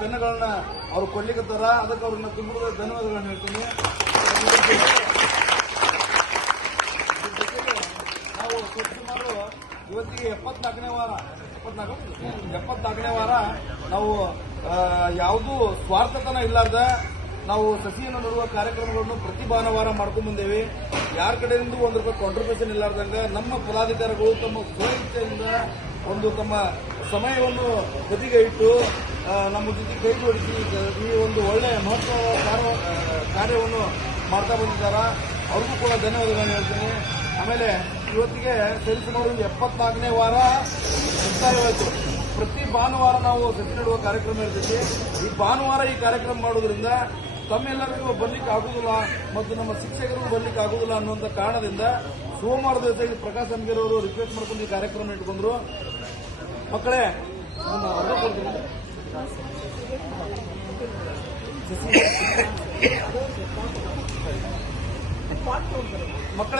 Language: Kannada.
ಪೆನ್ಗಳನ್ನ ಅವ್ರು ಕೊಡ್ಲಿಕ್ಕತ್ತಾರ ಅದಕ್ಕೆ ಅವ್ರನ್ನ ತುಂಬ ಧನ್ಯವಾದಗಳನ್ನ ಹೇಳ್ತೀನಿ. ನಾವು ಸ್ವಚ್ಛ ಮಾಡಲು ಇವತ್ತಿಗೆ ಎಪ್ಪತ್ನಾಲ್ಕನೇ ವಾರ. ಎಪ್ಪತ್ನಾಲ್ಕು? ಎಪ್ಪತ್ನಾಲ್ಕನೇ ವಾರ ನಾವು ಯಾವುದು ಸ್ವಾರ್ಥತನ ಇಲ್ಲಾರ್ದ ನಾವು ಸಸಿಯನ್ನು ನೆಡುವ ಕಾರ್ಯಕ್ರಮಗಳನ್ನು ಪ್ರತಿ ಭಾನುವಾರ ಮಾಡ್ಕೊಂಡು ಬಂದೇವಿ. ಯಾರ ಕಡೆಯಿಂದ ಒಂದು ರೂಪಾಯಿ ಕಾಂಟ್ರಿಬ್ಯೂಷನ್ ಇಲ್ಲಾರ್ದಂಗ ನಮ್ಮ ಪದಾಧಿಕಾರಿಗಳು ತಮ್ಮ ಸ್ವಇಚ್ಛೆಯಿಂದ ಒಂದು ತಮ್ಮ ಸಮಯವನ್ನು ಬದಿಗೆ ಇಟ್ಟು ನಮ್ಮ ಜೊತೆ ಕೈ ಜೋಡಿಸಿ ಈ ಒಂದು ಒಳ್ಳೆಯ ಮಹತ್ವದ ಕಾರ್ಯ ಕಾರ್ಯವನ್ನು ಮಾಡ್ತಾ ಬಂದಿದ್ದಾರೆ? ಅವ್ರಿಗೂ ಕೂಡ ಧನ್ಯವಾದಗಳನ್ನು ಹೇಳ್ತೀನಿ. ಆಮೇಲೆ ಇವತ್ತಿಗೆ ಸರಿಸುಮಾರು ಎಪ್ಪತ್ನಾಲ್ಕನೇ ವಾರ ಮುಕ್ತಾಯವಾಯಿತು ಪ್ರತಿ ಭಾನುವಾರ ನಾವು ಸಸಿ ನೆಡುವ ಕಾರ್ಯಕ್ರಮ ಇರ್ತೈತಿ. ಈ ಭಾನುವಾರ ಈ ಕಾರ್ಯಕ್ರಮ ಮಾಡೋದ್ರಿಂದ ತಮ್ಮೆಲ್ಲರಿಗೂ ಬರ್ಲಿಕ್ಕೆ ಆಗುದಿಲ್ಲ ಮತ್ತು ನಮ್ಮ ಶಿಕ್ಷಕರಿಗೂ ಬರ್ಲಿಕ್ಕೆ ಆಗುದಿಲ್ಲ ಅನ್ನುವಂಥ ಕಾರಣದಿಂದ ಸೋಮವಾರ ದಿವಸದಲ್ಲಿ ಪ್ರಕಾಶ್ ಅಂಗೇರ್ ಅವರು ರಿಕ್ವೆಸ್ಟ್ ಮಾಡ್ಕೊಂಡು ಈ ಕಾರ್ಯಕ್ರಮ ಇಟ್ಕೊಂಡ್ರು. ಮಕ್ಕಳೇ. ಮಕ್ಕಳೇ